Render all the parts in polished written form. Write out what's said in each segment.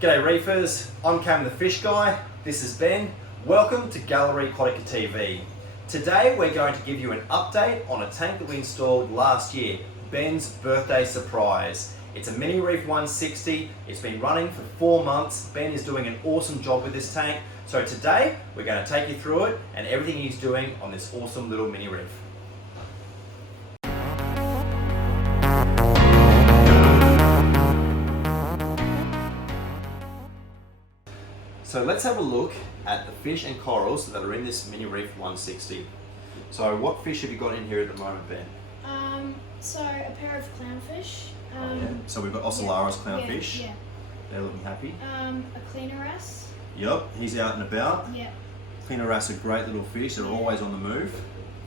G'day reefers, I'm Cam the Fish Guy, this is Ben. Welcome to Gallery Aquatica TV. Today we're going to give you an update on a tank that we installed last year, Ben's birthday surprise. It's a mini-reef 160, it's been running for 4 months. Ben is doing an awesome job with this tank. So today we're going to take you through it and everything he's doing on this awesome little mini-reef. So let's have a look at the fish and corals that are in this mini-reef 160. So what fish have you got in here at the moment, Ben? So a pair of clownfish. So we've got Ocellaris clownfish. Yeah. They're looking happy. A cleaner wrasse. Yep, he's out and about. Yeah. Cleaner wrasse are great little fish. They're always on the move.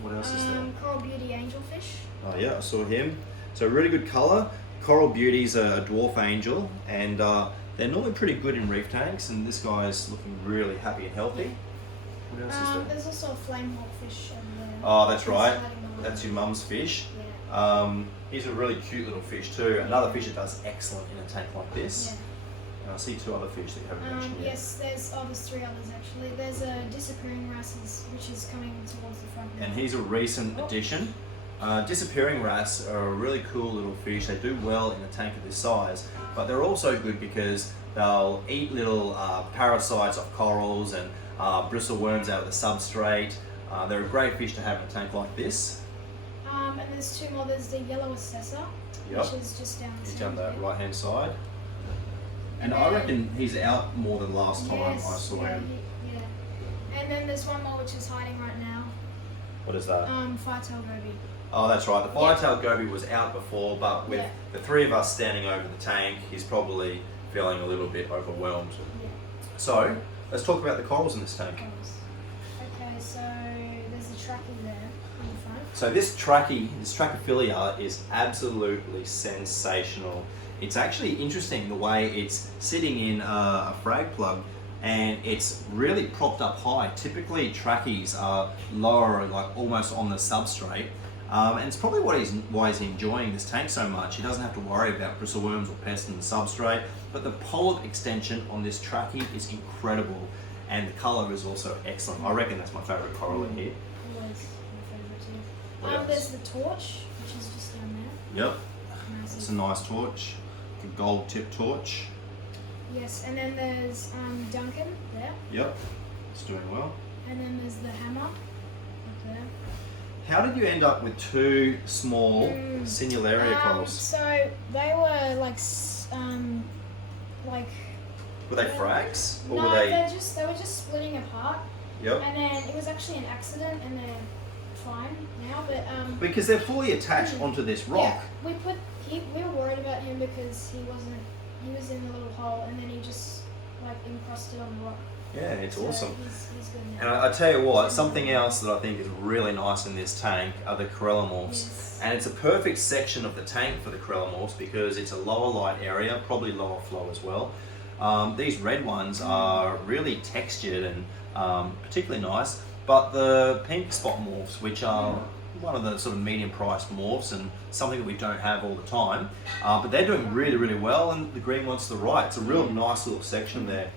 What else is there? Coral beauty angelfish. Oh yeah, I saw him. So really good colour. Coral beauty's a dwarf angel, and they're normally pretty good in reef tanks, and this guy's looking really happy and healthy. What else is there? There's also a flame hawkfish over there. Oh, that's right. That's your mum's fish. Yeah. He's a really cute little fish too. Another fish that does excellent in a tank like this. Yeah. And I see 2 other fish that you haven't mentioned yet. Yes, there's 3 others actually. There's a disappearing wrasses, which is coming towards the front now. And he's a recent addition. Disappearing wrasse are a really cool little fish. They do well in a tank of this size, but they're also good because they'll eat little parasites off corals and bristle worms out of the substrate. They're a great fish to have in a tank like this. And there's 2 more. There's the yellow assessor, which is just down He's down the right hand side. And I reckon he's out more than last time I saw him. Yeah. And then there's 1 more which is hiding right now. What is that? Firetail goby. Oh, that's right. The firetail goby was out before, but with the 3 of us standing over the tank, he's probably feeling a little bit overwhelmed. Yeah. So, let's talk about the corals in this tank. Okay, so there's a trachea there on the front. So this Trachophilia is absolutely sensational. It's actually interesting the way it's sitting in a frag plug, and it's really propped up high. Typically trachees are lower, like almost on the substrate. And it's probably why he's enjoying this tank so much. He doesn't have to worry about bristleworms or pests in the substrate, but the polyp extension on this trachea is incredible, and the colour is also excellent. I reckon that's my favourite coral in here. Always my favourite too. There's the torch, which is just down there. Yep, it's a nice torch, a gold tip torch. Yes, and then there's Duncan there. Yep, it's doing well. And then there's the hammer up there. How did you end up with 2 small Sinularia corals? So they were like Were they frags? Or no, were they were just splitting apart. Yep. And then it was actually an accident, and they're fine now. But because they're fully attached onto this rock. Yeah, we were worried about him because he was in the little hole, and then he just like encrusted on the rock. Yeah, it's awesome. He's good now. And I tell you what, something else that I think is really nice in this tank are the corallimorphs. Yes. And it's a perfect section of the tank for the corallimorphs because it's a lower light area, probably lower flow as well. These red ones are really textured and particularly nice, but the pink spot morphs, which are one of the sort of medium priced morphs and something that we don't have all the time, but they're doing really, really well, and the green ones to the right. It's a real nice little section there.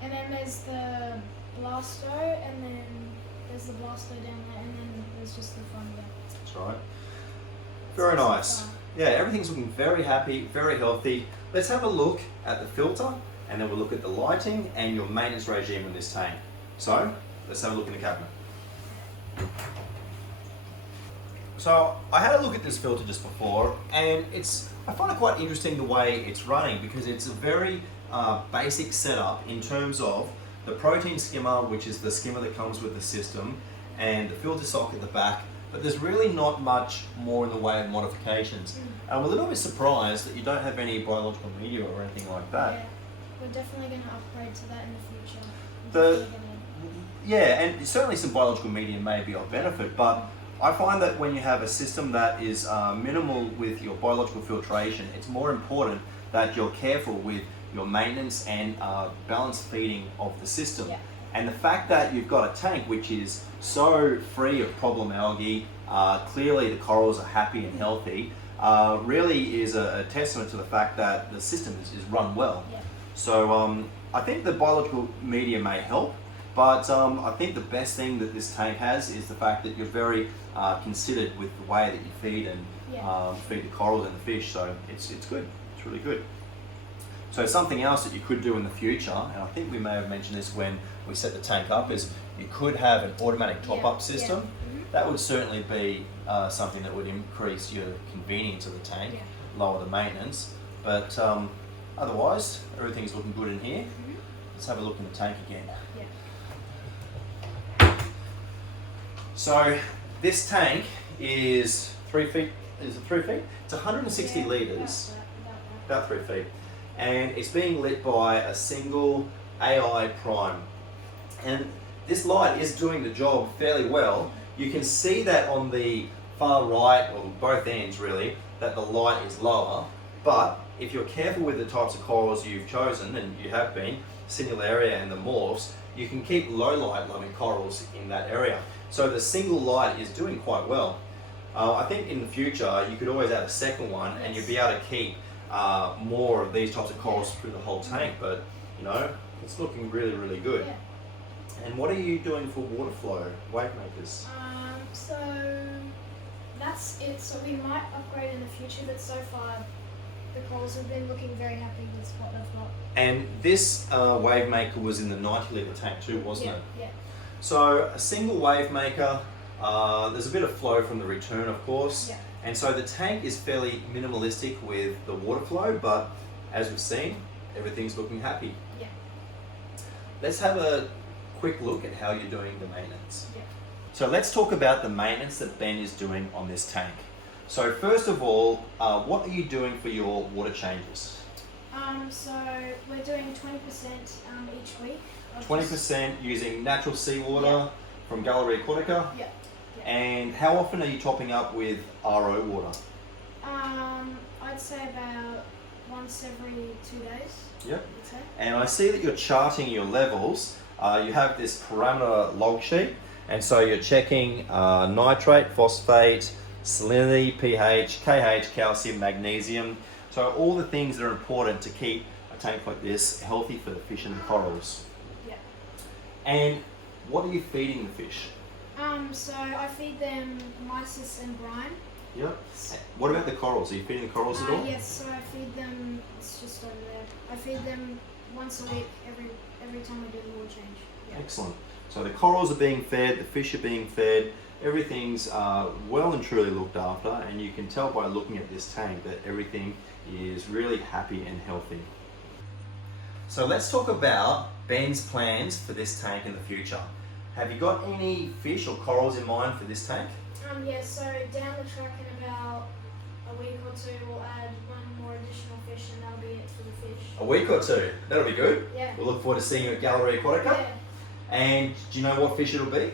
And then there's the blasto, and then there's the blasto down there, and then there's just the fungi. That's right. Very nice. Yeah, everything's looking very happy, very healthy. Let's have a look at the filter, and then we'll look at the lighting and your maintenance regime in this tank. So, let's have a look in the cabinet. So, I had a look at this filter just before, and I find it quite interesting the way it's running because it's a very basic setup in terms of the protein skimmer, which is the skimmer that comes with the system, and the filter sock at the back, but there's really not much more in the way of modifications. I'm a little bit surprised that you don't have any biological media or anything like that. Yeah, we're definitely going to upgrade to that in the future. Yeah, and certainly some biological media may be of benefit, but I find that when you have a system that is minimal with your biological filtration, it's more important that you're careful with your maintenance and balanced feeding of the system. Yeah. And the fact that you've got a tank which is so free of problem algae, clearly the corals are happy and healthy, really is a testament to the fact that the system is run well. Yeah. So I think the biological media may help, but I think the best thing that this tank has is the fact that you're very considered with the way that you feed and feed the corals and the fish. So it's good. It's really good. So something else that you could do in the future, and I think we may have mentioned this when we set the tank up, is you could have an automatic top-up system. That would certainly be something that would increase your convenience of the tank, lower the maintenance. But otherwise, everything's looking good in here. Let's have a look in the tank again. So this tank is 3 feet. Is it 3 feet? It's 160 litres, about 3 feet. And it's being lit by a single AI prime. And this light is doing the job fairly well. You can see that on the far right, or both ends really, that the light is lower. But if you're careful with the types of corals you've chosen, and you have been, Cineraria and the morphs, you can keep low light loving corals in that area. So the single light is doing quite well. I think in the future you could always add a second one, and you'd be able to keep more of these types of corals through the whole tank. But you know, it's looking really, really good. And what are you doing for water flow, wave makers? So that's it. So we might upgrade in the future, but so far the corals have been looking very happy with what they've got. And this wave maker was in the 90 litre tank too, wasn't it? Yeah. So a single wave maker, there's a bit of flow from the return, of course. And so the tank is fairly minimalistic with the water flow, but as we've seen, everything's looking happy. Let's have a quick look at how you're doing the maintenance. So let's talk about the maintenance that Ben is doing on this tank. So first of all, what are you doing for your water changes? So we're doing 20% each week. 20% using natural seawater from Galleria Aquatica. And how often are you topping up with RO water? I'd say about once every 2 days. And I see that you're charting your levels. You have this parameter log sheet, and so you're checking nitrate, phosphate, salinity, pH, KH, calcium, magnesium. So all the things that are important to keep a tank like this healthy for the fish and the corals. And what are you feeding the fish? So I feed them mysis and brine. What about the corals? Are you feeding the corals at all? Yes, so I feed them, it's just over there. I feed them once a week, every time I do the water change. Excellent. So the corals are being fed, the fish are being fed, everything's well and truly looked after, and you can tell by looking at this tank that everything is really happy and healthy. So let's talk about Ben's plans for this tank in the future. Have you got any fish or corals in mind for this tank? So down the track in about a week or two we'll add one more additional fish, and that'll be it for the fish. A week or two? That'll be good. We'll look forward to seeing you at Galleria Aquatica. And do you know what fish it'll be?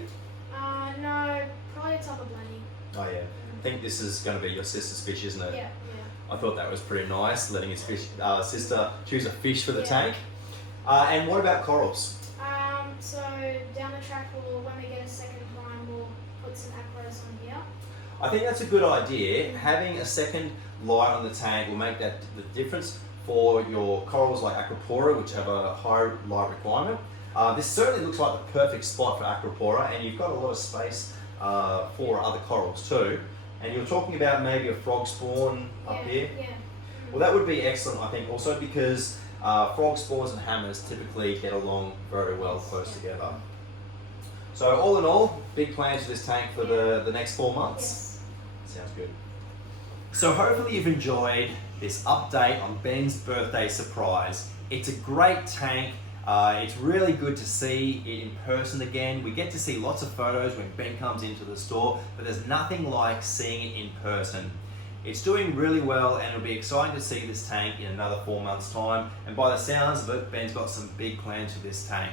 No, probably a type of blenny. Oh yeah. I think this is going to be your sister's fish, isn't it? Yeah. I thought that was pretty nice, letting his sister choose a fish for the tank. And what about corals? So down the track, when we get a second prime, we'll put some aquas on here. I think that's a good idea. Having a second light on the tank will make that the difference for your corals like Acropora, which have a high light requirement. This certainly looks like the perfect spot for Acropora, and you've got a lot of space for other corals too. And you're talking about maybe a frog spawn up here. Well, that would be excellent, I think, also because frog spawns and hammers typically get along very well close together. So all in all, big plans for this tank for the next 4 months. Sounds good. So hopefully you've enjoyed this update on Ben's birthday surprise. It's a great tank. It's really good to see it in person again. We get to see lots of photos when Ben comes into the store, but there's nothing like seeing it in person. It's doing really well, and it'll be exciting to see this tank in another 4 months' time. And by the sounds of it, Ben's got some big plans for this tank.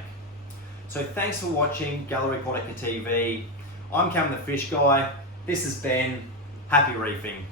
So thanks for watching Galleria Aquatica TV. I'm Cam the Fish Guy. This is Ben. Happy reefing.